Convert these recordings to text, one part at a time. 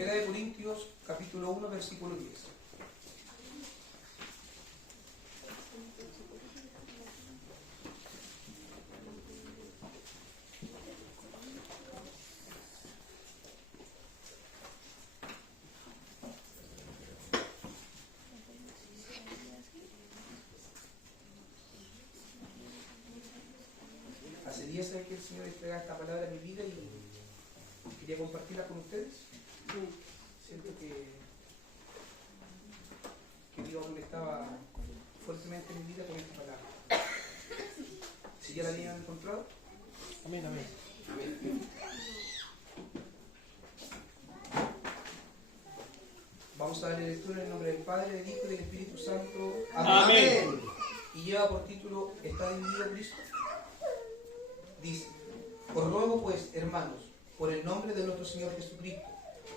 Primera de Corintios, capítulo 1, versículo 10. Hace 10 años que el Señor entrega esta palabra a mi vida y quería compartirla con ustedes. Siento que Dios estaba fuertemente en mi vida con esta palabra. Si ya la habían encontrado. Amén, amén. Vamos a darle lectura en el nombre del Padre, del Hijo y del Espíritu Santo. Amén. Y lleva por título ¿Está dividido Cristo? Dice: os ruego pues, hermanos, por el nombre de nuestro Señor Jesucristo,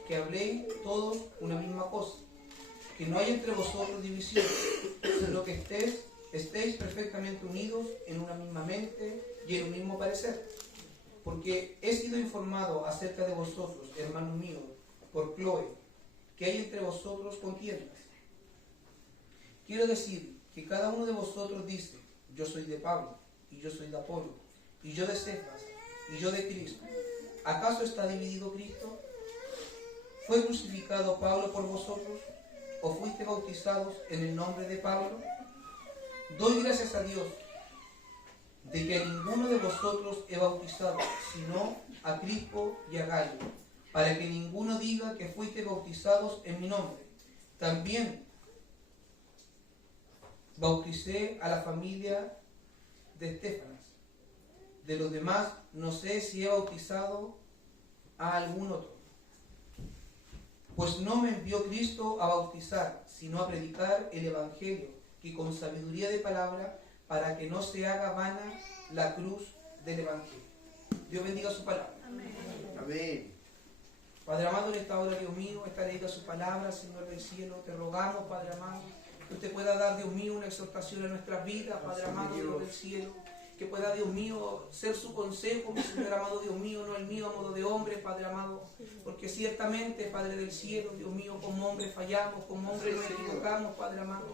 que habléis todos una misma cosa, que no haya entre vosotros divisiones, sino que estéis perfectamente unidos en una misma mente y en un mismo parecer. Porque he sido informado acerca de vosotros, hermanos míos, por Chloe, que hay entre vosotros contiendas. Quiero decir que cada uno de vosotros dice: yo soy de Pablo, y yo soy de Apolo, y yo de Cefas, y yo de Cristo. ¿Acaso está dividido Cristo? ¿Fue crucificado Pablo por vosotros? ¿O fuiste bautizados en el nombre de Pablo? Doy gracias a Dios de que a ninguno de vosotros he bautizado, sino a Crispo y a Gallo, para que ninguno diga que fuiste bautizados en mi nombre. También bauticé a la familia de Estéfanas. De los demás no sé si he bautizado a algún otro. Pues no me envió Cristo a bautizar, sino a predicar el Evangelio, que con sabiduría de palabra, para que no se haga vana la cruz del Evangelio. Dios bendiga su palabra. Amén. Amén. Padre amado, en esta hora, Dios mío, está leída su palabra, Señor del cielo. Te rogamos, Padre amado, que usted pueda dar, Dios mío, una exhortación a nuestras vidas, Padre amado, Dios del cielo. Que pueda, Dios mío, ser su consejo, mi Señor amado, Dios mío, no el mío a modo de hombre, Padre amado. Porque ciertamente, Padre del cielo, Dios mío, como hombres fallamos, como hombres nos equivocamos, Padre amado.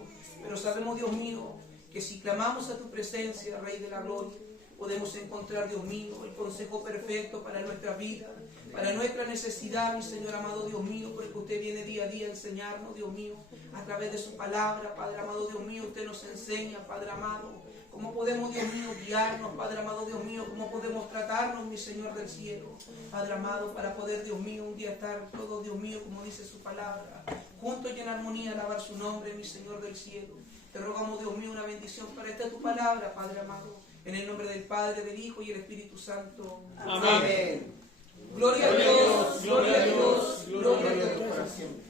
Pero sabemos, Dios mío, que si clamamos a tu presencia, Rey de la Gloria, podemos encontrar, Dios mío, el consejo perfecto para nuestra vida, para nuestra necesidad, mi Señor amado, Dios mío, porque usted viene día a día a enseñarnos, Dios mío, a través de su palabra, Padre amado, Dios mío, usted nos enseña, Padre amado, cómo podemos, Dios mío, guiarnos, Padre amado, Dios mío, cómo podemos tratarnos, mi Señor del cielo, Padre amado, para poder, Dios mío, un día estar todos, Dios mío, como dice su palabra, juntos y en armonía, alabar su nombre, mi Señor del cielo. Te rogamos, Dios mío, una bendición para esta tu palabra, Padre amado, en el nombre del Padre, del Hijo y el Espíritu Santo. Amén. Amén. Gloria a Dios, gloria a Dios, gloria a Dios para siempre.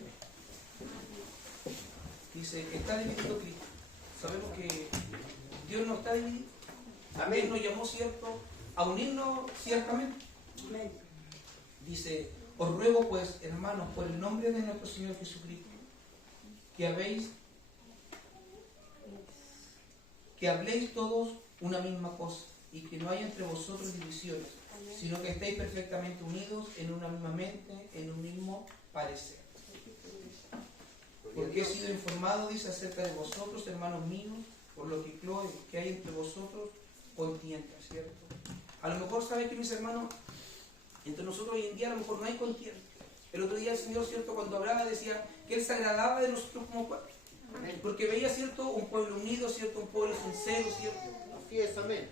Dice, está dividido Cristo. Sabemos que Dios no está dividido. Amén. Él nos llamó, cierto, a unirnos ciertamente. Amén. Dice, os ruego pues, hermanos, por el nombre de nuestro Señor Jesucristo, que habléis todos una misma cosa, y que no haya entre vosotros divisiones, sino que estéis perfectamente unidos en una misma mente, en un mismo parecer. Porque he sido informado, dice, acerca de vosotros, hermanos míos, por lo que Chloe, que hay entre vosotros contienda, ¿cierto? A lo mejor sabe que, mis hermanos, entre nosotros hoy en día a lo mejor no hay contienda. El otro día el Señor, ¿cierto?, cuando hablaba decía que Él se agradaba de nosotros como pueblo. Porque veía, ¿cierto?, un pueblo unido, ¿cierto?, un pueblo sincero, ¿cierto? Así es, amén.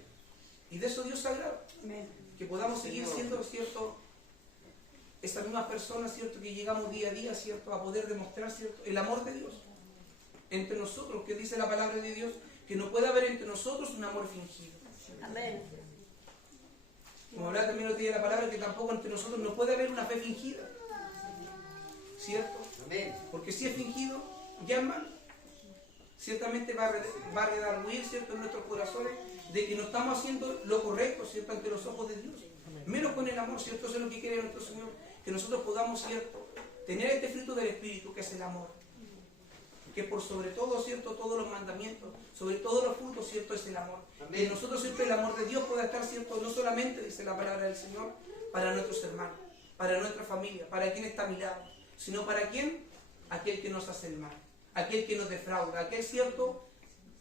Y de eso Dios se agrada. Amén. Que podamos seguir siendo, ¿cierto?, esas mismas personas, ¿cierto?, que llegamos día a día, ¿cierto?, a poder demostrar, ¿cierto?, el amor de Dios entre nosotros, que dice la palabra de Dios, que no puede haber entre nosotros un amor fingido. Amén. Como hablaba también el otro día de la palabra, que tampoco entre nosotros no puede haber una fe fingida, ¿cierto? Amén. Porque si es fingido, ya es malo. Ciertamente va a redarguir, ¿cierto?, en nuestros corazones de que no estamos haciendo lo correcto, ¿cierto?, ante los ojos de Dios. Menos con el amor, ¿cierto? Eso es lo que quiere nuestro Señor, que nosotros podamos, ¿cierto?, tener este fruto del Espíritu, que es el amor. Que por sobre todo, ¿cierto?, todos los mandamientos, sobre todos los frutos, ¿cierto?, es el amor. Amén. Que nosotros siempre el amor de Dios pueda estar, ¿cierto?, no solamente, dice la palabra del Señor, para nuestros hermanos, para nuestra familia, para quien está a mi lado, sino para quién? Aquel que nos hace el mal, aquel que nos defrauda, aquel, ¿cierto?,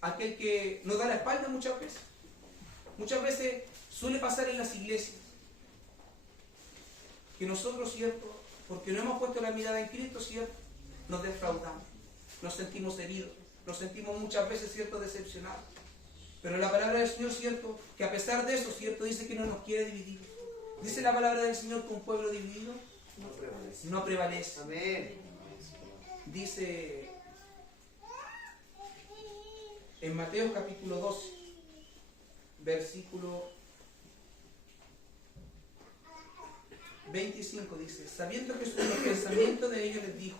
aquel que nos da la espalda muchas veces. Muchas veces suele pasar en las iglesias que nosotros, ¿cierto?, porque no hemos puesto la mirada en Cristo, ¿cierto?, nos defraudamos, nos sentimos heridos, nos sentimos muchas veces, ¿cierto?, decepcionados. Pero la palabra del Señor, ¿cierto?, que a pesar de eso, ¿cierto?, dice que no nos quiere dividir. Dice la palabra del Señor que un pueblo dividido no prevalece. Amén. Dice en Mateo capítulo 12, versículo 25, dice: sabiendo Jesús los pensamientos de ellos, les dijo: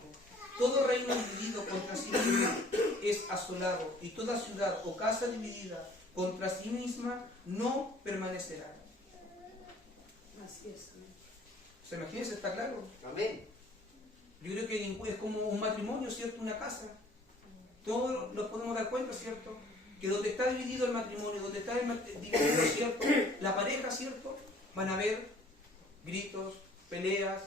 todo reino dividido contra sí mismo es asolado, y toda ciudad o casa dividida contra sí misma no permanecerá. Así es. ¿Se imagínense? ¿Está claro? Amén. Yo creo que es como un matrimonio, ¿cierto? Una casa. Todos nos podemos dar cuenta, ¿cierto?, que donde está dividido el matrimonio, donde está dividido, ¿cierto?, la pareja, ¿cierto?, van a haber gritos, peleas,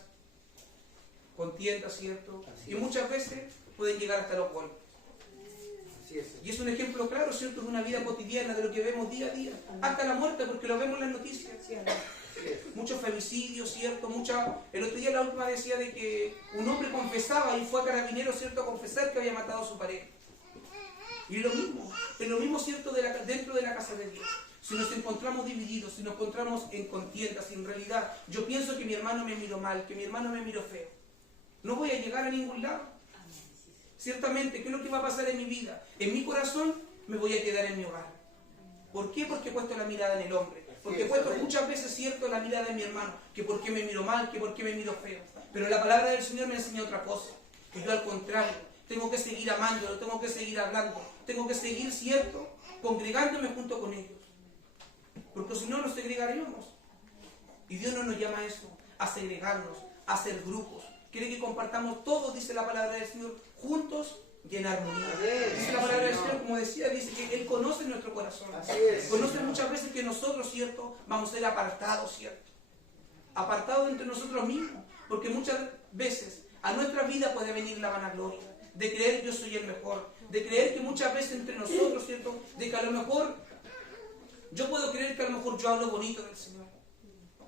contiendas, ¿cierto? Así Y es. muchas veces pueden llegar hasta los golpes. Así es. Y es un ejemplo claro, ¿cierto?, de una vida cotidiana, de lo que vemos día a día. Hasta la muerte, porque lo vemos en las noticias. Así es. Muchos femicidios, ¿cierto? El otro día la última decía de que un hombre confesaba y fue a Carabineros, ¿cierto?, a confesar que había matado a su pareja. Y es lo mismo, ¿cierto?, dentro de la casa de Dios. Si nos encontramos divididos, si nos encontramos en contiendas, si en realidad yo pienso que mi hermano me miró mal, que mi hermano me miró feo, no voy a llegar a ningún lado. Ciertamente, ¿qué es lo que va a pasar en mi vida? En mi corazón me voy a quedar en mi hogar. ¿Por qué? Porque he puesto la mirada en el hombre. Porque he puesto muchas veces, ¿cierto?, la mirada en mi hermano, que por qué me miro mal, que por qué me miro feo. Pero la palabra del Señor me enseña otra cosa, que yo al contrario, tengo que seguir amándolo, tengo que seguir hablando, tengo que seguir, ¿cierto?, congregándome junto con ellos. Porque si no nos segregaríamos. Y Dios no nos llama a eso, a segregarnos, a hacer grupos. Quiere que compartamos todos, dice la palabra del Señor, juntos y en armonía. Dice la palabra del Señor, como decía, dice que Él conoce nuestro corazón. Así es. Conoce muchas veces que nosotros, ¿cierto?, vamos a ser apartados, ¿cierto? Apartados entre nosotros mismos. Porque muchas veces a nuestra vida puede venir la vanagloria, de creer que yo soy el mejor, de creer que muchas veces entre nosotros, ¿cierto?, de que a lo mejor yo puedo creer que a lo mejor yo hablo bonito del Señor.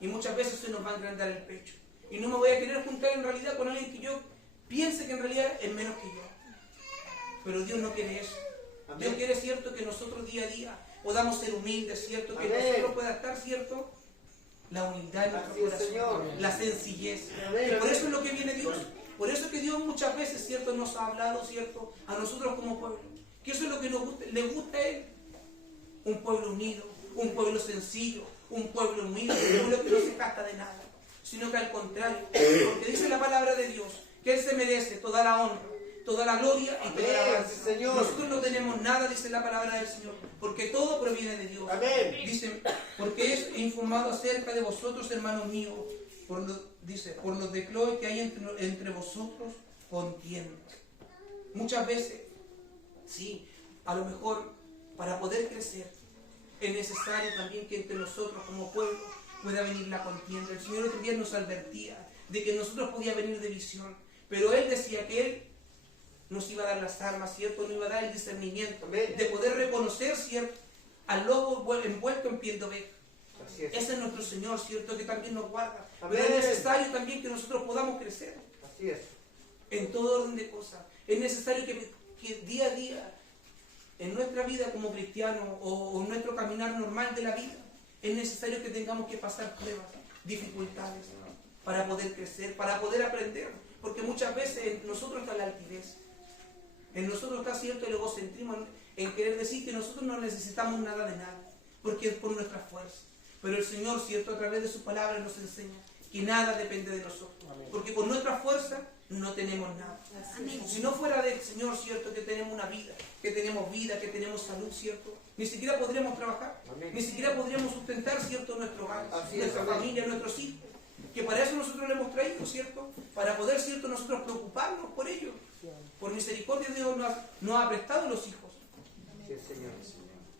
Y muchas veces se nos va a agrandar el pecho. Y no me voy a querer juntar en realidad con alguien que yo piense que en realidad es menos que yo. Pero Dios no quiere eso. Amén. Dios quiere, ¿cierto?, que nosotros día a día podamos ser humildes, ¿cierto? Que Amén. nosotros pueda estar, ¿cierto?, la humildad en nuestro Así es, corazón, Señor. la sencillez. Amén. Y por eso es lo que viene Dios. Por eso es que Dios muchas veces, ¿cierto?, nos ha hablado, ¿cierto?, a nosotros como pueblo. Que eso es lo que nos gusta, le gusta a Él. Un pueblo unido, un pueblo sencillo, un pueblo humilde, un pueblo que no se jacta de nada, sino que al contrario, porque dice la palabra de Dios que Él se merece toda la honra, toda la gloria y toda la Amén, alabanza. Señor. Nosotros no tenemos nada, dice la palabra del Señor, porque todo proviene de Dios. Amén. Dice, porque es informado acerca de vosotros, hermanos míos, dice, por los de Cloé que hay entre vosotros contiendas. Muchas veces, sí, a lo mejor para poder crecer es necesario también que entre nosotros como pueblo pueda venir la contienda. El Señor otro día nos advertía de que nosotros podía venir división, pero Él decía que Él nos iba a dar las armas, ¿cierto? Nos iba a dar el discernimiento Amén. de poder reconocer, ¿cierto?, al lobo envuelto en piel de oveja. Así es. Ese es nuestro Señor, ¿cierto?, que también nos guarda. Amén. Pero es necesario también que nosotros podamos crecer Así es. en todo orden de cosas. Es necesario que día a día, en nuestra vida como cristianos o en nuestro caminar normal de la vida, es necesario que tengamos que pasar pruebas, dificultades, para poder crecer, para poder aprender. Porque muchas veces en nosotros está la altivez, en nosotros está, ¿cierto?, el egocentrismo, en querer decir que nosotros no necesitamos nada de nada, porque es por nuestra fuerza. Pero el Señor, ¿cierto?, a través de su palabra nos enseña que nada depende de nosotros, porque por nuestra fuerza no tenemos nada. Si no fuera del Señor, ¿cierto?, que tenemos una vida, que tenemos salud, ¿cierto?, ni siquiera podríamos trabajar, Amén. ni siquiera podríamos sustentar, ¿cierto?, nuestro hogar, Así es, nuestra amén. familia, nuestros hijos. Que para eso nosotros le hemos traído, ¿cierto?, para poder, ¿cierto?, nosotros preocuparnos por ellos. Por misericordia Dios nos ha prestado los hijos. Así es, Señor.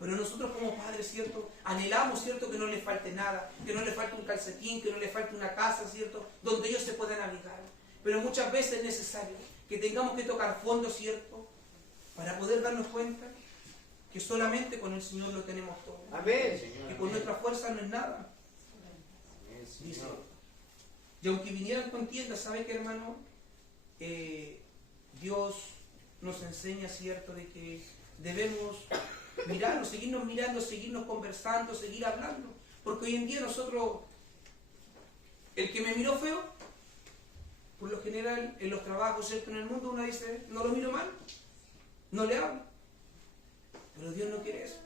Pero nosotros como padres, ¿cierto?, anhelamos, ¿cierto?, que no les falte nada, que no les falte un calcetín, que no les falte una casa, ¿cierto?, donde ellos se puedan abrigar. Pero muchas veces es necesario que tengamos que tocar fondo, ¿cierto? Para poder darnos cuenta que solamente con el Señor lo tenemos todo. Amén. Que con nuestra fuerza no es nada. Dice, y aunque vinieran contiendas, ¿sabe qué, hermano? Dios nos enseña, ¿cierto?, de que debemos mirarnos, seguirnos conversando, seguir hablando. Porque hoy en día nosotros, el que me miró feo, por lo general en los trabajos, ¿cierto?, en el mundo uno dice, no lo miro mal, no le hablo. Pero Dios no quiere eso.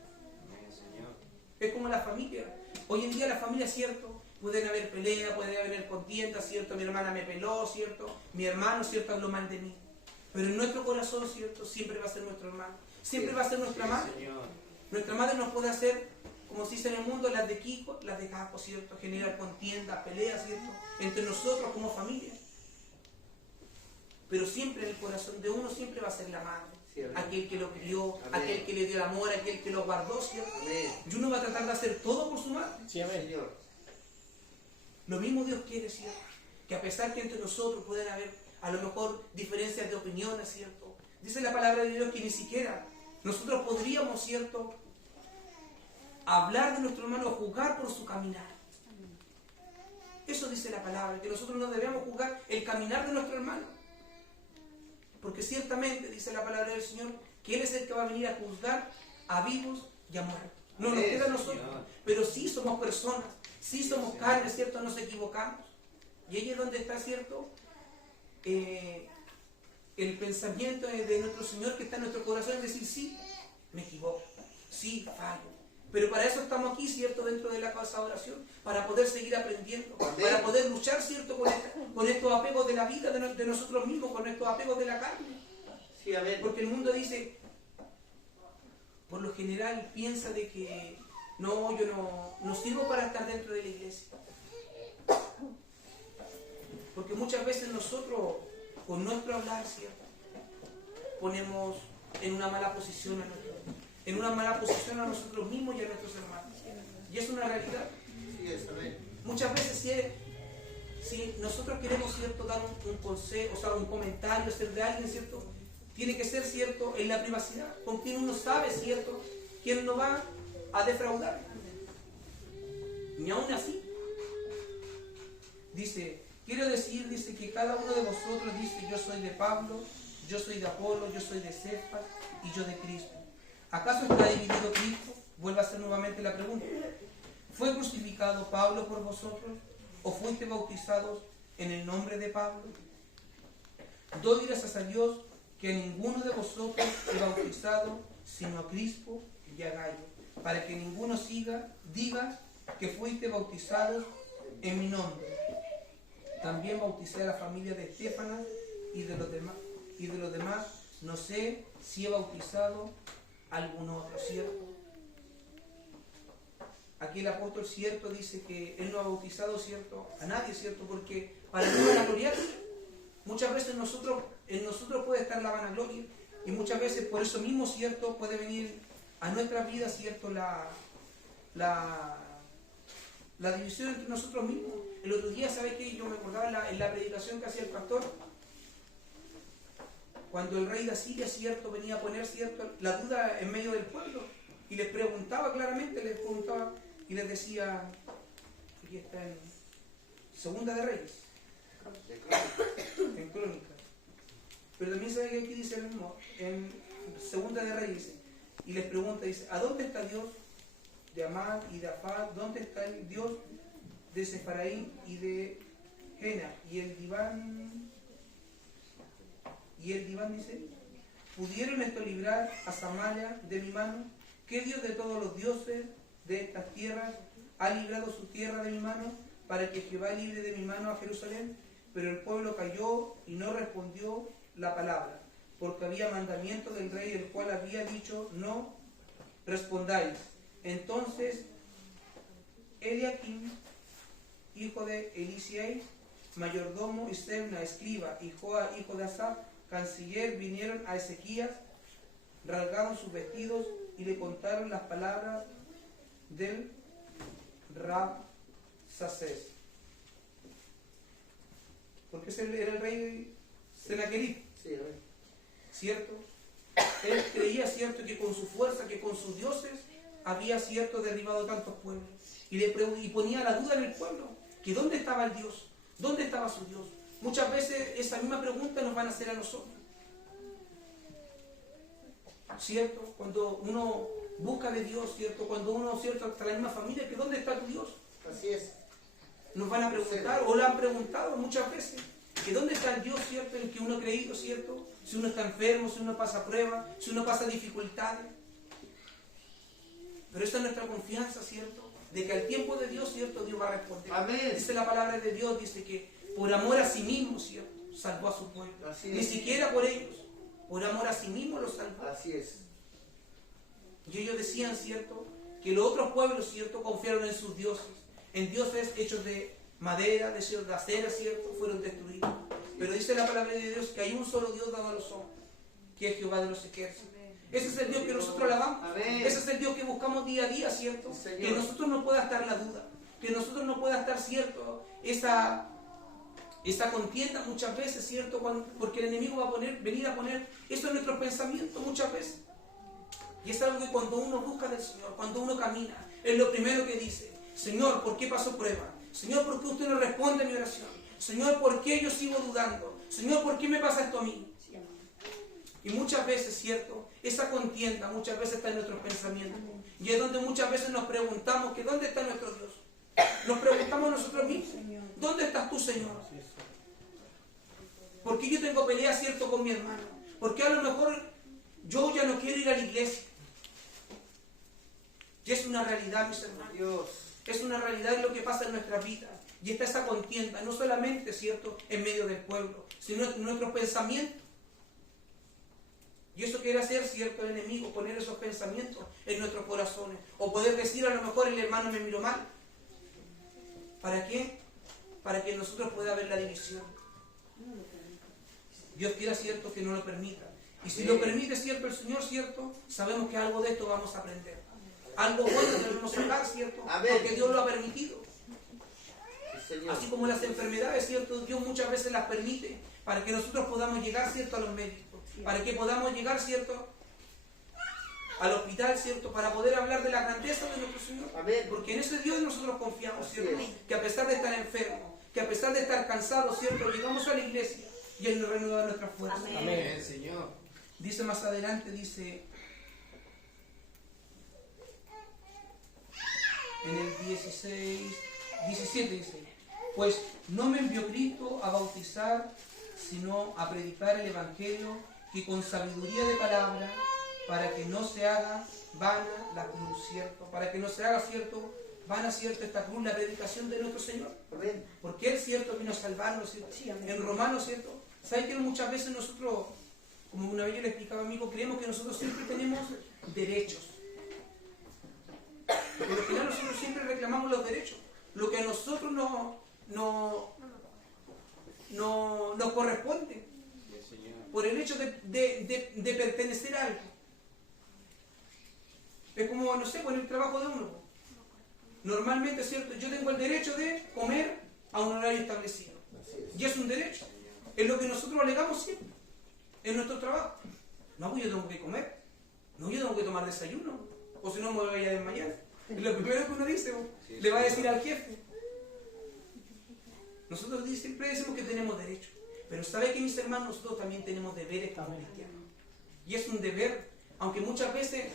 Es como la familia. Hoy en día la familia, ¿cierto?, pueden haber peleas, pueden haber contiendas, ¿cierto? Mi hermana me peló, ¿cierto? Mi hermano, ¿cierto?, habló mal de mí. Pero en nuestro corazón, ¿cierto?, siempre va a ser nuestro hermano. Siempre va a ser nuestra madre. Nuestra madre nos puede hacer, como se dice en el mundo, las de Kiko, las de Caco, ¿cierto? Generar contiendas, peleas, ¿cierto?, entre nosotros como familia. Pero siempre en el corazón de uno siempre va a ser la madre. Sí, aquel que lo crió, amén, aquel que le dio el amor, aquel que lo guardó, ¿cierto? Amén. Y uno va a tratar de hacer todo por su madre. Sí, amén. Señor. Lo mismo Dios quiere, ¿cierto? Que a pesar que entre nosotros pueden haber a lo mejor diferencias de opiniones, ¿cierto? Dice la palabra de Dios que ni siquiera nosotros podríamos, ¿cierto?, hablar de nuestro hermano o juzgar por su caminar. Eso dice la palabra, que nosotros no debemos juzgar el caminar de nuestro hermano. Porque ciertamente, dice la palabra del Señor, que Él es el que va a venir a juzgar a vivos y a muertos. No nos queda a nosotros, pero sí somos personas, sí somos carne, ¿cierto? Nos equivocamos. Y ahí es donde está, ¿cierto?, el pensamiento de nuestro Señor que está en nuestro corazón, es decir, sí, me equivoco, sí, fallo. Pero para eso estamos aquí, ¿cierto?, dentro de la casa de oración, para poder seguir aprendiendo, para poder luchar, ¿cierto?, con estos apegos de la vida, de nosotros mismos, con estos apegos de la carne. Sí, amén. Porque el mundo dice, por lo general piensa de que no, yo no sirvo para estar dentro de la iglesia. Porque muchas veces nosotros, con nuestro hablar, ¿cierto?, ponemos en una mala posición a nosotros mismos y a nuestros hermanos. Y es una realidad. Sí, es, amén. Muchas veces si nosotros queremos, ¿cierto?, dar un consejo, o sea, un comentario, ser de alguien, ¿cierto?, tiene que ser, ¿cierto?, en la privacidad, con quien uno sabe, ¿cierto?, quién no va a defraudar. Ni aún así. Dice, quiero decir, dice, que cada uno de vosotros dice, yo soy de Pablo, yo soy de Apolo, yo soy de Cefas y yo de Cristo. ¿Acaso está dividido Cristo? Vuelve a hacer nuevamente la pregunta. ¿Fue crucificado Pablo por vosotros? ¿O fuiste bautizados en el nombre de Pablo? Doy gracias a Dios que a ninguno de vosotros he bautizado, sino a Crispo y a Gayo, para que ninguno diga que fuiste bautizados en mi nombre. También bauticé a la familia de Estéfanas y de los demás, no sé si he bautizado a algún otro, ¿cierto? Aquí el apóstol, ¿cierto?, dice que él no ha bautizado, ¿cierto?, a nadie, ¿cierto?, porque para no vanagloriarse. Muchas veces en nosotros puede estar la vanagloria, y muchas veces por eso mismo, ¿cierto?, puede venir a nuestra vida, ¿cierto?, la división entre nosotros mismos. El otro día, ¿sabes qué? Yo me acordaba en la predicación que hacía el pastor, cuando el rey de Asiria, ¿cierto?, venía a poner, ¿cierto?, la duda en medio del pueblo, y les preguntaba claramente, y les decía, aquí está en Segunda de Reyes, en Crónica, pero también sabe que aquí dice el mismo, en Segunda de Reyes, y les pregunta, dice, ¿a dónde está Dios de Amad y de Afad? ¿Dónde está el Dios de Sefaraín y de Jena? Y el diván dice, ¿pudieron esto librar a Samaria de mi mano? ¿Qué Dios de todos los dioses de estas tierras ha librado su tierra de mi mano, para que Jehová libre de mi mano a Jerusalén? Pero el pueblo calló y no respondió la palabra, porque había mandamiento del rey, el cual había dicho, no respondáis. Entonces Eliakim, hijo de Elisiei, mayordomo, y Sebna, escriba, y Joa, hijo de Asaf, canciller, vinieron a Ezequías, rasgaron sus vestidos y le contaron las palabras del Rabsacés. porque ese era el rey Senaquerib, Sí, amén. ¿cierto? Él creía, ¿cierto?, que con su fuerza, que con sus dioses, había, ¿cierto?, derribado tantos pueblos. Y ponía la duda en el pueblo, que ¿dónde estaba el Dios? ¿Dónde estaba su Dios? Muchas veces esa misma pregunta nos van a hacer a nosotros, ¿cierto? Cuando uno busca de Dios, ¿cierto? Cuando uno, ¿cierto?, está en la misma familia, que ¿dónde está tu Dios? Así es. Nos van a preguntar, o lo han preguntado muchas veces, que ¿dónde está el Dios, ¿cierto?, en el que uno ha creído, ¿cierto? Si uno está enfermo, si uno pasa pruebas, si uno pasa dificultades. Pero esa es nuestra confianza, ¿cierto? De que al tiempo de Dios, ¿cierto?, Dios va a responder. Amén. Dice la palabra de Dios, dice que por amor a sí mismo, ¿cierto?, salvó a su pueblo. Así Ni es. siquiera por ellos, por amor a sí mismo los salvó. Así es. Y ellos decían, ¿cierto?, que los otros pueblos, ¿cierto?, confiaron en sus dioses, en dioses hechos de madera, de acera, ¿cierto?, fueron destruidos. Pero dice la palabra de Dios que hay un solo Dios dado a los hombres, que es Jehová de los ejércitos. Ese es el Dios que nosotros alabamos. Amén. Ese es el Dios que buscamos día a día, ¿cierto? Sí, Señor. Que en nosotros no pueda estar la duda, que en nosotros no pueda estar, ¿cierto?, esa contienda muchas veces, ¿cierto? Porque el enemigo va a venir a poner eso en nuestros pensamientos muchas veces. Y es algo que cuando uno busca del Señor, cuando uno camina, es lo primero que dice: Señor, ¿por qué paso prueba? Señor, ¿por qué usted no responde a mi oración? Señor, ¿por qué yo sigo dudando? Señor, ¿por qué me pasa esto a mí? Y muchas veces, ¿cierto?, esa contienda muchas veces está en nuestros pensamientos. Y es donde muchas veces nos preguntamos que ¿dónde está nuestro Dios? Nos preguntamos nosotros mismos: ¿dónde estás tú, Señor? Porque yo tengo pelea, ¿cierto?, con mi hermano. Porque a lo mejor yo ya no quiero ir a la iglesia. Y es una realidad, mis hermanos. Dios. Es una realidad en lo que pasa en nuestras vidas. Y está esa contienda, no solamente, ¿cierto?, en medio del pueblo, sino en nuestros pensamientos. Y eso quiere hacer, ¿cierto?, el enemigo, poner esos pensamientos en nuestros corazones. O poder decir: a lo mejor el hermano me miró mal. ¿Para qué? Para que nosotros pueda haber la división. Dios quiera, ¿cierto?, que no lo permita. Y si lo permite, ¿cierto?, el Señor, ¿cierto?, sabemos que algo de esto vamos a aprender. Algo bueno debemos sacar, ¿cierto? Amén. Porque Dios lo ha permitido. Sí, Señor. Así como las enfermedades, ¿cierto?, Dios muchas veces las permite para que nosotros podamos llegar, ¿cierto?, a los médicos. Para que podamos llegar, ¿cierto?, al hospital, ¿cierto?, para poder hablar de la grandeza de nuestro Señor. Amén. Porque en ese Dios nosotros confiamos, ¿cierto? Así es. Que a pesar de estar enfermos, que a pesar de estar cansados, ¿cierto?, llegamos a la iglesia y Él nos renueva nuestras fuerzas. Amén. Señor. Dice más adelante, dice en el 17 dice: pues no me envió Cristo a bautizar, sino a predicar el Evangelio, que con sabiduría de palabra, para que no se haga vana la cruz, ¿cierto? Para que no se haga, ¿cierto?, vana, ¿cierto?, esta cruz, la predicación de nuestro Señor. Amén. Porque Él, ¿cierto?, vino a salvarnos, ¿cierto? Sí, amén. En Romanos, ¿cierto? ¿Saben que muchas veces nosotros, como una vez yo le explicaba a mi amigo, creemos que nosotros siempre tenemos derechos? Por lo general nosotros siempre reclamamos los derechos. Lo que a nosotros nos corresponde por el hecho de pertenecer a algo. Es como, no sé, con el trabajo de uno. Normalmente, ¿cierto?, yo tengo el derecho de comer a un horario establecido. Así es. Y es un derecho. Es lo que nosotros alegamos siempre en nuestro trabajo. No, pues yo tengo que comer. No, yo tengo que tomar desayuno. O si no me voy a desmayar. Es lo primero que uno dice, le va a decir al jefe. Nosotros siempre decimos que tenemos derecho. Pero ¿sabe que, mis hermanos? Nosotros también tenemos deberes como cristianos. Y es un deber, aunque muchas veces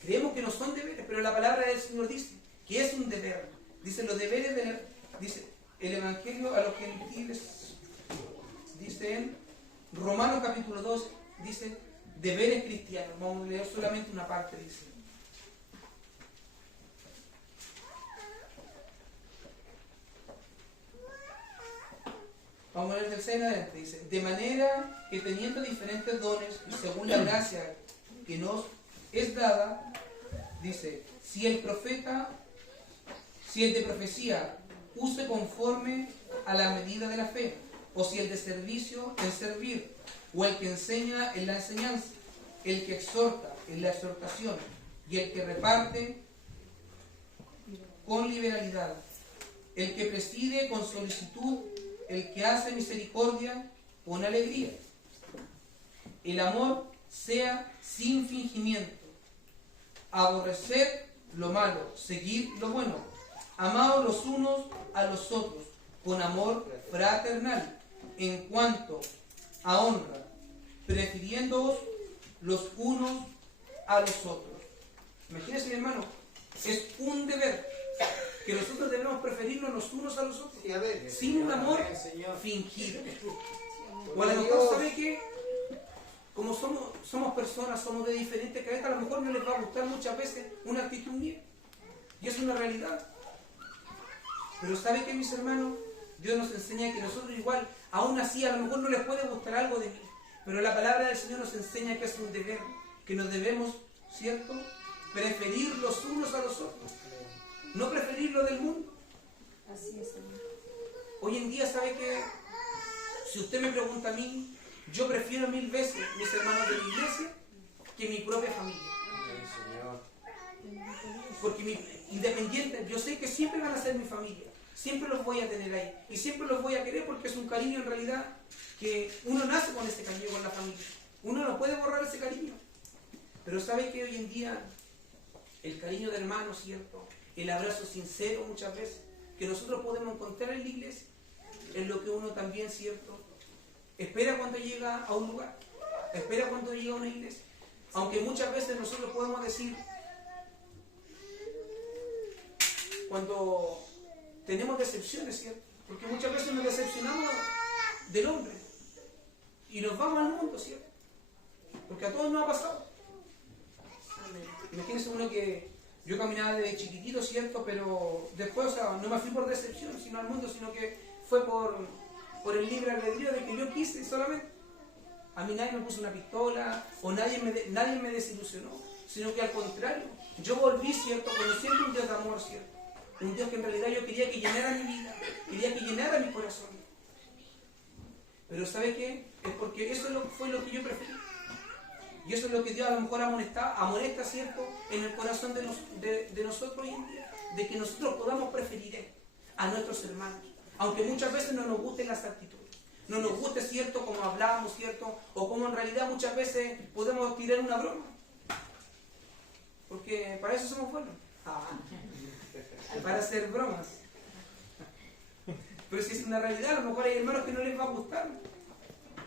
creemos que no son deberes, pero la palabra del Señor dice que es un deber. Dice los deberes dice el Evangelio a los gentiles, dice en Romanos capítulo 2, dice deberes cristianos. Vamos a leer solamente una parte, dice. Vamos a leer del 6 en adelante, dice: de manera que teniendo diferentes dones, y según la gracia que nos es dada, dice, si el de profecía use conforme a la medida de la fe, o si el de servicio en servir, o el que enseña en la enseñanza, el que exhorta en la exhortación, y el que reparte con liberalidad, el que preside con solicitud, el que hace misericordia con alegría. El amor sea sin fingimiento. Aborrecer lo malo, seguir lo bueno. Amaos los unos a los otros con amor fraternal, en cuanto a honra, prefiriéndoos los unos a los otros. Imagínense, mi hermano, es un deber que nosotros debemos preferirnos los unos a los otros, Sí, a ver. sin un amor Amén, Señor. fingido. O a lo mejor, ¿sabe qué? Como somos personas, somos de diferentes cabezas, a lo mejor no les va a gustar muchas veces una actitud mía. Y es una realidad. Pero ¿sabe qué, mis hermanos? Dios nos enseña que nosotros igual, aún así, a lo mejor no les puede gustar algo de mí. Pero la palabra del Señor nos enseña que es un deber, que nos debemos, ¿cierto?, preferir los unos a los otros. No preferir lo del mundo. Así es, Señor. Hoy en día, ¿sabe qué? Si usted me pregunta a mí, yo prefiero 1000 veces mis hermanos de la iglesia que mi propia familia. Amén, Señor. Porque independiente, yo sé que siempre van a ser mi familia. Siempre los voy a tener ahí. Y siempre los voy a querer porque es un cariño en realidad que uno nace con ese cariño con la familia. Uno no puede borrar ese cariño. Pero ¿sabe que hoy en día el cariño de hermano, ¿cierto? El abrazo sincero muchas veces que nosotros podemos encontrar en la iglesia es lo que uno también, ¿cierto?, espera cuando llega a un lugar, espera cuando llega a una iglesia. Aunque muchas veces nosotros podemos decir, cuando tenemos decepciones, ¿cierto? Porque muchas veces nos decepcionamos del hombre y nos vamos al mundo, ¿cierto? Porque a todos nos ha pasado. Imagínense uno que yo caminaba desde chiquitito, ¿cierto? Pero después, o sea, no me fui por decepción, sino al mundo, sino que fue por el libre albedrío de que yo quise solamente. A mí nadie me puso una pistola o nadie me desilusionó, sino que al contrario, yo volví, ¿cierto?, conociendo un Dios de amor, ¿cierto? Un Dios que en realidad yo quería que llenara mi vida, quería que llenara mi corazón. Pero ¿sabe qué? Es porque eso fue lo que yo preferí. Y eso es lo que Dios a lo mejor amonesta, ¿cierto?, en el corazón de nosotros hoy en día, de que nosotros podamos preferir a nuestros hermanos, aunque muchas veces no nos gusten las actitudes, no nos guste, ¿cierto?, como hablamos, ¿cierto?, o como en realidad muchas veces podemos tirar una broma, porque para eso somos buenos, para hacer bromas. Pero si es una realidad, a lo mejor hay hermanos que no les va a gustar.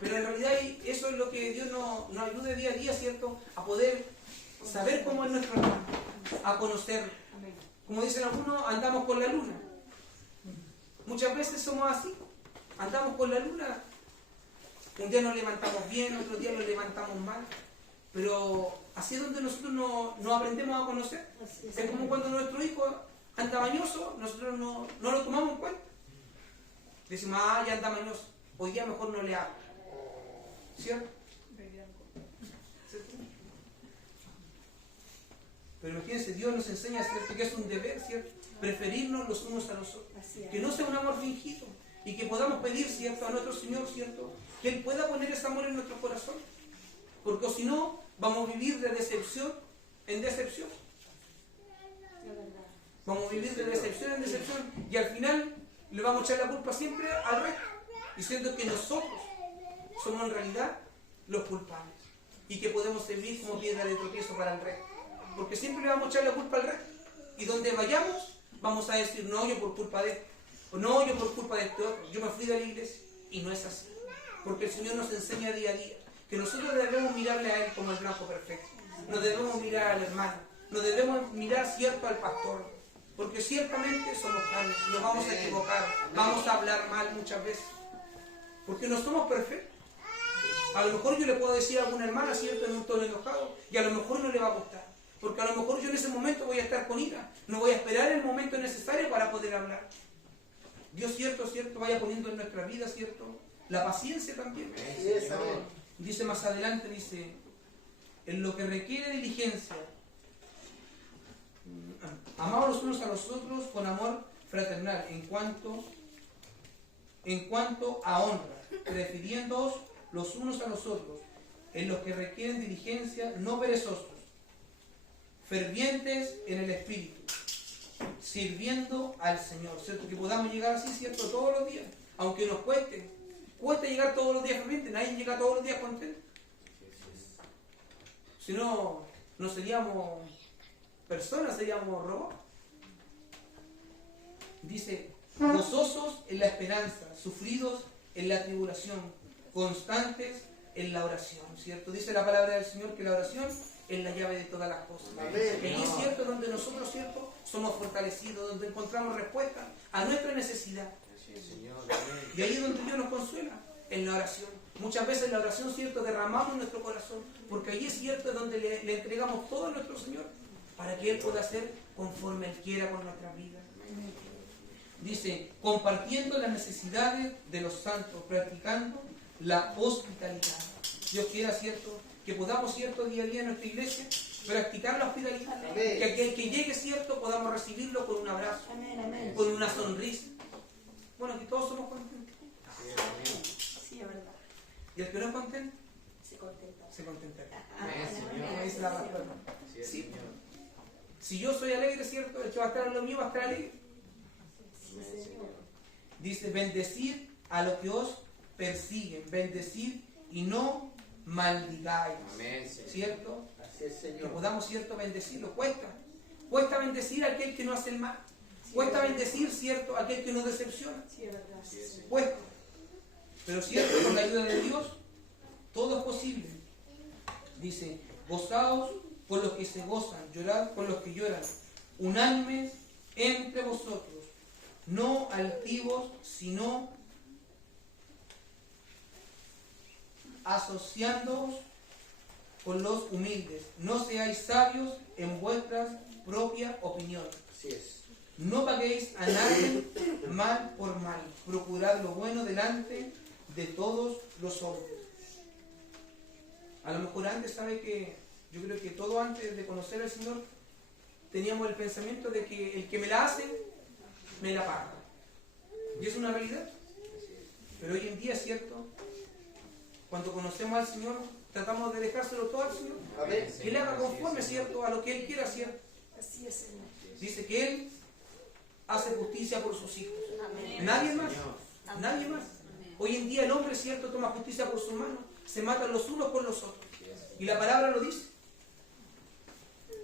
Pero en realidad eso es lo que Dios nos ayude día a día, ¿cierto?, a poder saber cómo es nuestro hermano, a conocerlo. Como dicen algunos, andamos con la luna. Muchas veces somos así, andamos con la luna. Un día nos levantamos bien, otro día nos levantamos mal. Pero así es donde nosotros nos aprendemos a conocer. Es como cuando nuestro hijo anda mañoso, nosotros no lo tomamos en cuenta. Decimos, ya anda mañoso, hoy día mejor no le hablo. ¿Cierto? Pero imagínense, Dios nos enseña, ¿cierto?, que es un deber, ¿cierto?, preferirnos los unos a los otros. Que no sea un amor fingido y que podamos pedir, ¿cierto?, a nuestro Señor, ¿cierto?, que Él pueda poner ese amor en nuestro corazón. Porque si no, vamos a vivir de decepción en decepción. Vamos a vivir de decepción en decepción y al final le vamos a echar la culpa siempre al resto, diciendo que nosotros somos en realidad los culpables y que podemos servir como piedra de tropiezo para el resto, porque siempre le vamos a echar la culpa al resto y donde vayamos vamos a decir, no, yo por culpa de esto, o no, yo por culpa de este otro, yo me fui de la iglesia. Y no es así, porque el Señor nos enseña día a día que nosotros debemos mirarle a Él como el blanco perfecto, nos debemos mirar al hermano, nos debemos mirar, ¿cierto?, al pastor, porque ciertamente somos carnes, nos vamos a equivocar, vamos a hablar mal muchas veces, porque no somos perfectos. A lo mejor yo le puedo decir a alguna hermana, ¿cierto?, en un tono enojado, y a lo mejor no le va a gustar, porque a lo mejor yo en ese momento voy a estar con ira, no voy a esperar el momento necesario para poder hablar. Dios, ¿cierto?, vaya poniendo en nuestra vida, ¿cierto?, la paciencia también. Dice más adelante, dice, en lo que requiere diligencia, amaos los unos a los otros con amor fraternal, en cuanto a honra, prefiriéndoos los unos a los otros, en los que requieren diligencia, no perezosos, fervientes en el espíritu, sirviendo al Señor, ¿cierto? Que podamos llegar así, ¿cierto?, todos los días, Aunque nos cueste llegar todos los días fervientes, nadie llega todos los días contento. Si no, no seríamos personas, seríamos robots. Dice, gozosos en la esperanza, sufridos en la tribulación, constantes en la oración, ¿cierto? Dice la palabra del Señor que la oración es la llave de todas las cosas. Y allí es cierto donde nosotros, ¿cierto?, somos fortalecidos, donde encontramos respuesta a nuestra necesidad. Y ahí es donde Dios nos consuela, en la oración. Muchas veces en la oración, ¿cierto?, derramamos nuestro corazón, porque allí es cierto donde le entregamos todo a nuestro Señor, para que Él pueda hacer conforme Él quiera con nuestra vida. Dice, compartiendo las necesidades de los santos, practicando la hospitalidad. Dios quiera, ¿cierto?, que podamos, ¿cierto?, día a día en nuestra iglesia practicar la hospitalidad. Amén. Que aquel que llegue, ¿cierto?, podamos recibirlo con un abrazo, Amén, amén. con una sonrisa. Bueno, que todos somos contentos. Sí, es verdad. Y el que no es contento, Se contenta. se contentará. Amén, Señor. Como dice la pastora. Sí, Sí. Señor. Si yo soy alegre, ¿cierto?, el que va a estar en lo mío va a estar alegre. Sí, Señor. Dice, bendecid a los que os persiguen, bendecid y no maldigáis. Amén, Señor. ¿Cierto? Así es, Que Señor. podamos, ¿cierto?, bendecirlo. Cuesta bendecir a aquel que no hace el mal. Cuesta bendecir, ¿cierto?, a aquel que nos decepciona. Sí, es verdad. Sí, Señor. Cuesta. Pero cierto, con la ayuda de Dios, todo es posible. Dice, gozaos con los que se gozan, llorad con los que lloran, unánimes entre vosotros, no altivos, sino asociándoos con los humildes. No seáis sabios en vuestras propias opiniones. Así es. No paguéis a nadie mal por mal. Procurad lo bueno delante de todos los hombres. A lo mejor antes, sabe que yo creo que todo antes de conocer al Señor teníamos el pensamiento de que el que me la hace, me la paga. Y es una realidad. Pero hoy en día es cierto, cuando conocemos al Señor, tratamos de dejárselo todo al Señor. Amén. Que Él haga conforme, ¿cierto?, a lo que Él quiera, ¿cierto? Así es, Señor. Dice que Él hace justicia por sus hijos. Amén. Nadie más. Señor. Nadie más. Hoy en día el hombre, ¿cierto?, toma justicia por sus manos. Se matan los unos con los otros. Y la palabra lo dice.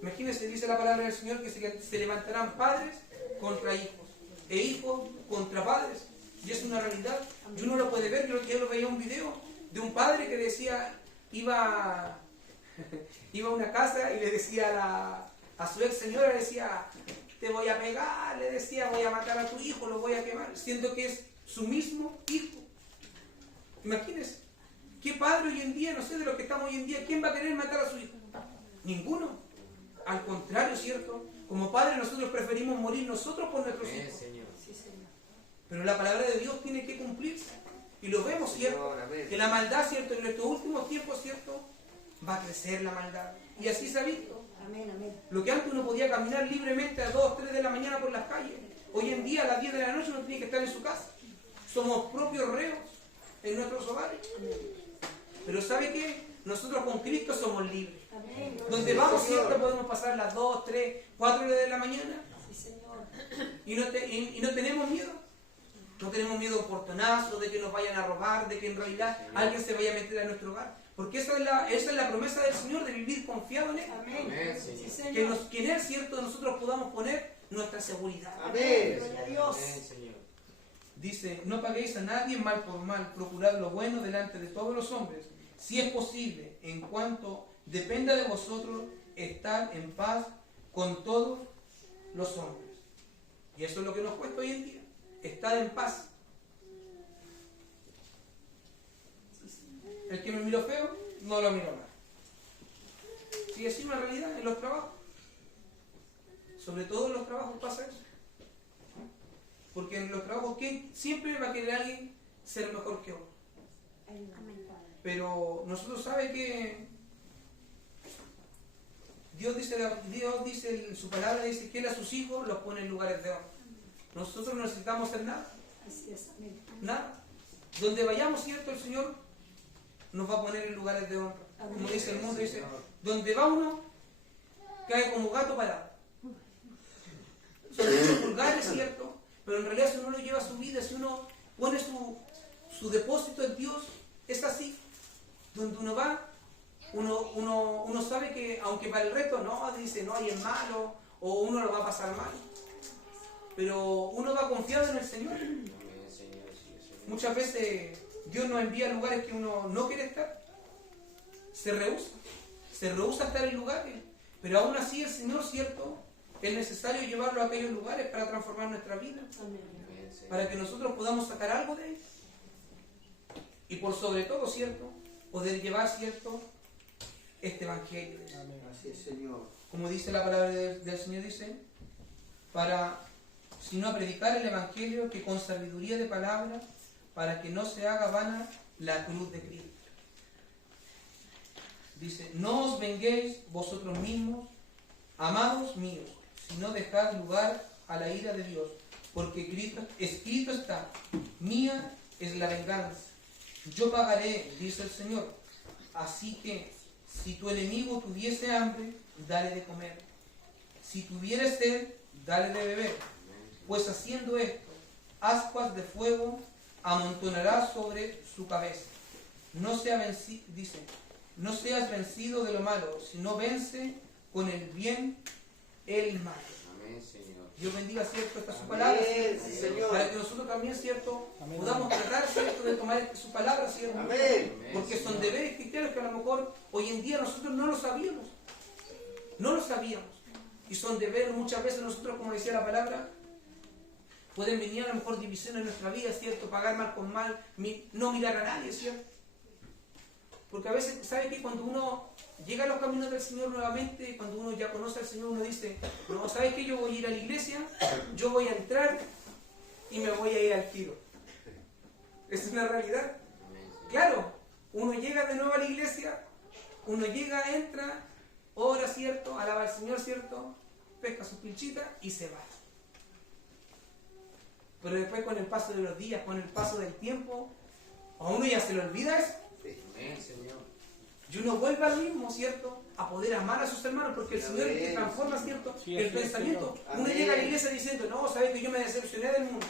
Imagínense, dice la palabra del Señor que se levantarán padres contra hijos e hijos contra padres. Y es una realidad. Y uno lo puede ver. Yo lo veía un video de un padre que decía, iba a una casa y le decía a su ex señora, le decía, te voy a pegar, le decía, voy a matar a tu hijo, lo voy a quemar, siendo que es su mismo hijo. Imagínense, ¿qué padre hoy en día, no sé, de los que estamos hoy en día, quién va a querer matar a su hijo? Ninguno. Al contrario, ¿cierto? Como padres nosotros preferimos morir nosotros por nuestros Amén, hijos. Señor. Sí, Señor. Pero la palabra de Dios tiene que cumplirse. Y lo vemos, ¿cierto? Señor, amén. Que la maldad, ¿cierto? En nuestros últimos tiempos, ¿cierto? Va a crecer la maldad. Y así se ha visto. Amén, amén. Lo que antes uno podía caminar libremente a 2, 3 de la mañana por las calles, hoy en día a las 10 de la noche uno tiene que estar en su casa. Somos propios reos en nuestros hogares. Pero ¿sabe qué? Nosotros con Cristo somos libres. Amén. Donde vamos, ¿cierto? Podemos pasar las 2, 3, 4 horas de la mañana Sí, Señor. y no tenemos miedo. No tenemos miedo a un portonazo, de que nos vayan a robar, de que en realidad alguien se vaya a meter a nuestro hogar. Porque esa es la promesa del Señor, de vivir confiado en Él. Amén. Amén, Sí, Señor. Señor. Que en Él, ¿cierto?, nosotros podamos poner nuestra seguridad. Amén. Gloria a Dios. Amén, Señor. Dice, no paguéis a nadie mal por mal, procurad lo bueno delante de todos los hombres. Si es posible, en cuanto dependa de vosotros, estar en paz con todos los hombres. Y eso es lo que nos cuesta hoy en día, estar en paz. El que me miró feo, no lo miro mal. Sí, es una realidad en los trabajos. Sobre todo en los trabajos pasa eso. Porque en los trabajos, ¿quién? Siempre va a querer alguien ser mejor que otro. Amén, Padre. Pero nosotros sabemos que Dios dice en su palabra, dice que Él a sus hijos los pone en lugares de honra. Nosotros no necesitamos hacer nada, Así es. Amén. nada. Donde vayamos, ¿cierto? El Señor nos va a poner en lugares de honra. Como dice el mundo, dice, donde va uno, cae como gato parado. Son muchos vulgares, ¿cierto? Pero en realidad si uno lo lleva a su vida, si uno pone su depósito en Dios, es así. Donde uno va, uno sabe que aunque para el resto no, dice no, y es malo, o uno lo va a pasar mal. Pero uno va confiado en el Señor. Muchas veces Dios nos envía a lugares que uno no quiere estar. Se rehúsa a estar en lugares. Pero aún así el Señor, cierto, es necesario llevarlo a aquellos lugares para transformar nuestra vida. Para que nosotros podamos sacar algo de él. Y por sobre todo, cierto, poder llevar, cierto, este evangelio. Amén. Así es, Señor. Como dice la palabra del Señor, dice, sino a predicar el evangelio que con sabiduría de palabra, para que no se haga vana la cruz de Cristo. Dice, no os venguéis vosotros mismos, amados míos, sino dejad lugar a la ira de Dios, porque escrito está, mía es la venganza, yo pagaré, dice el Señor. Así que, si tu enemigo tuviese hambre, dale de comer. Si tuviere sed, dale de beber. Pues haciendo esto, ascuas de fuego amontonará sobre su cabeza. No seas vencido de lo malo, sino vence con el bien el mal. Amén, Señor. Dios bendiga, cierto, esta su palabra, Amén, ¿cierto? Señor. Para que nosotros también, cierto, Amén. podamos tratar, cierto, de tomar su palabra, cierto. Amén. Porque son deberes cristianos que a lo mejor hoy en día nosotros no lo sabíamos. No lo sabíamos. Y son deberes muchas veces nosotros, como decía la palabra, pueden venir a lo mejor divisiones en nuestra vida, ¿cierto? Pagar mal con mal, no mirar a nadie, ¿cierto? Porque a veces, ¿sabe qué? Cuando uno llega a los caminos del Señor nuevamente, cuando uno ya conoce al Señor, uno dice, no, ¿sabes qué? Yo voy a ir a la iglesia, yo voy a entrar y me voy a ir al tiro. Es una realidad. Claro, uno llega de nuevo a la iglesia, uno llega, entra, ora, ¿cierto? Alaba al Señor, ¿cierto? Pesca sus pinchitas y se va. Pero después, con el paso de los días, con el paso del tiempo, a uno ya se le olvida eso. Amén, Señor. Y uno vuelve al mismo, ¿cierto? A poder amar a sus hermanos, porque el Señor te transforma, ¿cierto? Sí, El así es, pensamiento. Señor. Uno Amén. llega a la iglesia diciendo, no, sabes que yo me decepcioné del mundo.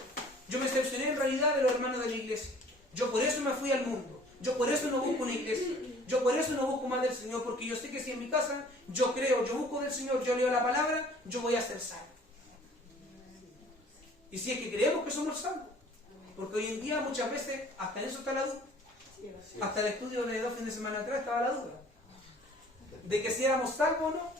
Yo me decepcioné en realidad de los hermanos de la iglesia. Yo por eso me fui al mundo. Yo por eso no busco una iglesia. Yo por eso no busco más del Señor, porque yo sé que si en mi casa yo creo, yo busco del Señor, yo leo la palabra, yo voy a ser salvo. Y si es que creemos que somos salvos. Porque hoy en día muchas veces, hasta en eso está la duda. Hasta el estudio de 2 fines de semana atrás estaba la duda. De que si éramos salvos o no.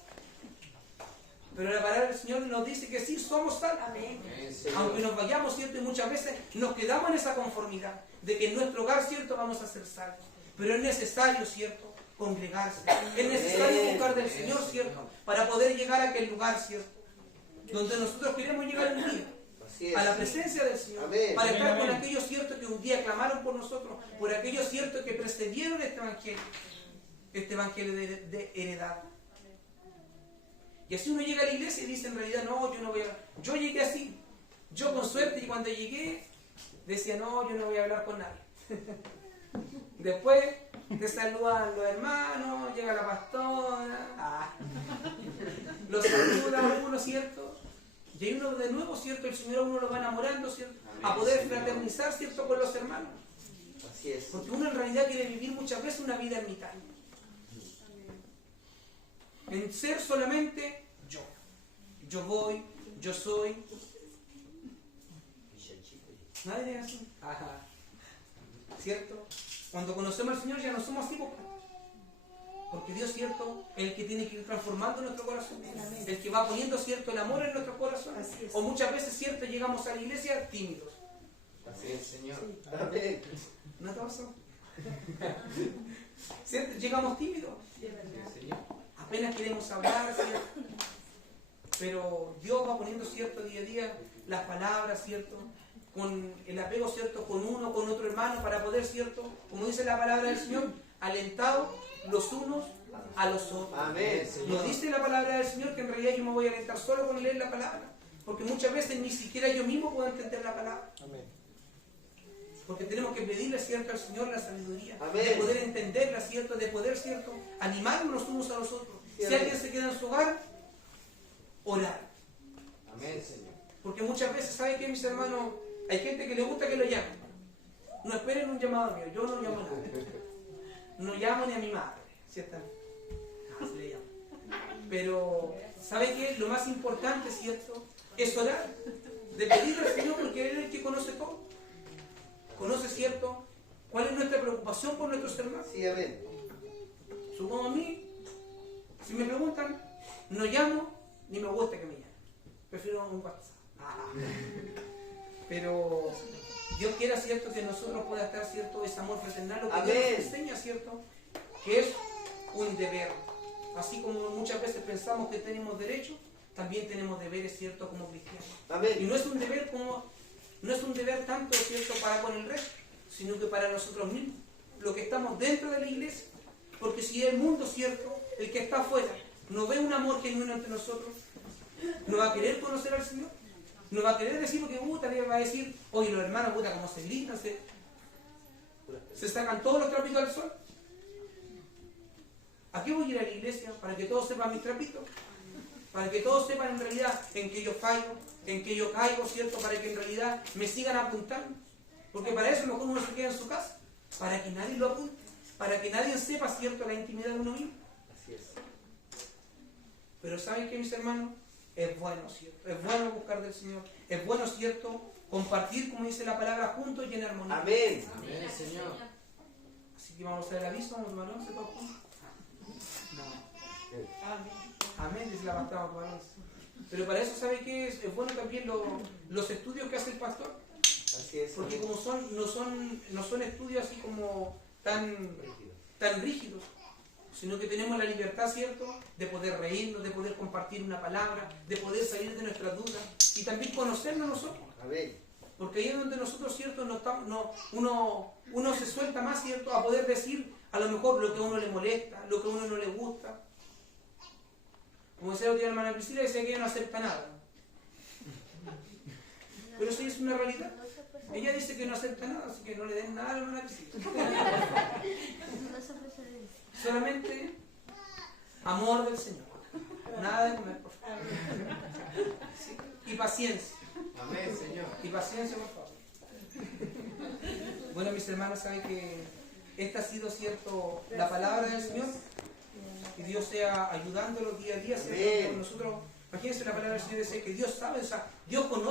Pero la palabra del Señor nos dice que sí, somos salvos. Amén. Amén, Señor. Aunque nos vayamos, ¿cierto? Y muchas veces nos quedamos en esa conformidad de que en nuestro hogar, ¿cierto? Vamos a ser salvos. Pero es necesario, ¿cierto? Congregarse. Es necesario buscar del Señor, ¿cierto? Para poder llegar a aquel lugar, ¿cierto? Donde nosotros queremos llegar un día. Así es. A la presencia del Señor. Amén. Para estar Amén, con amén. aquellos, ¿cierto? Que un día clamaron por nosotros. Por aquellos, ¿cierto? Que precedieron este evangelio. Este evangelio de heredad. Y así uno llega a la iglesia y dice en realidad, no, yo no voy a... Yo llegué así. Yo con suerte, y cuando llegué, decía, no, yo no voy a hablar con nadie. Después te saludan los hermanos, llega la pastora, los saluda a uno, ¿cierto? Y ahí uno de nuevo, ¿cierto? El Señor a uno lo va enamorando, ¿cierto? A poder fraternizar, ¿cierto? Con los hermanos. Así es. Porque uno en realidad quiere vivir muchas veces una vida ermitaña. En ser solamente yo. Yo voy, yo soy. Nadie es así. Ajá. ¿Cierto? Cuando conocemos al Señor ya no somos así, porque Dios, ¿cierto? Es el que tiene que ir transformando nuestro corazón. El que va poniendo, ¿cierto? El amor en nuestro corazón. Así es. O muchas veces, ¿cierto? Llegamos a la iglesia tímidos. Así es, Señor. Sí. Amén. ¿No te pasó? ¿Cierto? Llegamos tímidos. De verdad. Sí, Señor. Apenas queremos hablar, ¿cierto? Pero Dios va poniendo, ¿cierto? Día a día las palabras, ¿cierto? Con el apego, ¿cierto? Con uno, con otro hermano, para poder, ¿cierto? Como dice la palabra del Señor, alentados los unos a los otros. Amén, No Señor. dice la palabra del Señor que en realidad yo me voy a alentar solo con leer la palabra, porque muchas veces ni siquiera yo mismo puedo entender la palabra. Amén. Porque tenemos que pedirle, ¿cierto? Al Señor la sabiduría, Amén. de poder entenderla, ¿cierto? De poder, ¿cierto? Animarnos los unos a los otros. Si Cierto. alguien se queda en su hogar, orar. Amén, Señor. Porque muchas veces, ¿saben qué, mis hermanos? Hay gente que le gusta que lo llamen. No esperen un llamado mío, yo no llamo a nadie. No llamo ni a mi madre, ¿cierto? Así le llamo. Pero, ¿sabe qué? Lo más importante, ¿cierto? Es orar, de pedirle al Señor, porque Él es el que conoce todo. Conoce, ¿cierto? ¿Cuál es nuestra preocupación por nuestros hermanos? Sí, amén. Supongo a mí, si me preguntan, no llamo ni me gusta que me llamen. Prefiero un WhatsApp. Pero Dios quiera, ¿cierto? Que nosotros pueda estar, ¿cierto? Ese amor fraternal, lo que Dios nos enseña, ¿cierto? Que es un deber. Así como muchas veces pensamos que tenemos derechos, también tenemos deberes, ¿cierto? Como cristianos. Amén. Y no es un deber tanto, ¿cierto? Para con el resto, sino que para nosotros mismos, los que estamos dentro de la iglesia. Porque si el mundo, ¿cierto? El que está afuera no ve un amor genuino entre nosotros, no va a querer conocer al Señor, no va a querer decir lo que gusta, le va a decir, oye, los hermanos, puta, como se gritan, se sacan todos los trapitos al sol. ¿A qué voy a ir a la iglesia? Para que todos sepan mis trapitos, para que todos sepan en realidad en que yo fallo, en que yo caigo, ¿cierto? Para que en realidad me sigan apuntando. Porque para eso mejor uno se queda en su casa, para que nadie lo apunte, para que nadie sepa, ¿cierto?, la intimidad de uno mismo. Así es. Pero ¿saben qué, mis hermanos? Es bueno, ¿cierto? Es bueno buscar del Señor. Es bueno, ¿cierto?, compartir, como dice la palabra, juntos y en armonía. Amén. Amén, Señor. Así que vamos a hacer el aviso, vamos a tomar once todos juntos. No. Amén, dice la pastora, vamos a tomar once. Pero para eso, ¿sabe qué? Es bueno también los estudios que hace el pastor. Así es. Porque como no son estudios así como tan rígidos, sino que tenemos la libertad, ¿cierto?, de poder reírnos, de poder compartir una palabra, de poder salir de nuestras dudas y también conocernos nosotros. Amén. Porque ahí es donde nosotros, ¿cierto?, uno se suelta más, ¿cierto?, a poder decir a lo mejor lo que a uno le molesta, lo que a uno no le gusta. Como decía la otra hermana Priscila, decía que ella no acepta nada. Pero eso es una realidad. Ella dice que no acepta nada, así que no le den nada a la hermana Priscila. Solamente amor del Señor. Nada de comer, por favor. ¿Sí? Y paciencia. Amén, Señor. Y paciencia, por favor. Bueno, mis hermanos, saben que esta ha sido, ¿cierto?, la palabra del Señor. Que Dios sea ayudándolos día a día, ¿cierto? Amén. Nosotros, imagínense, la palabra del Señor dice que Dios sabe, o sea, Dios conoce.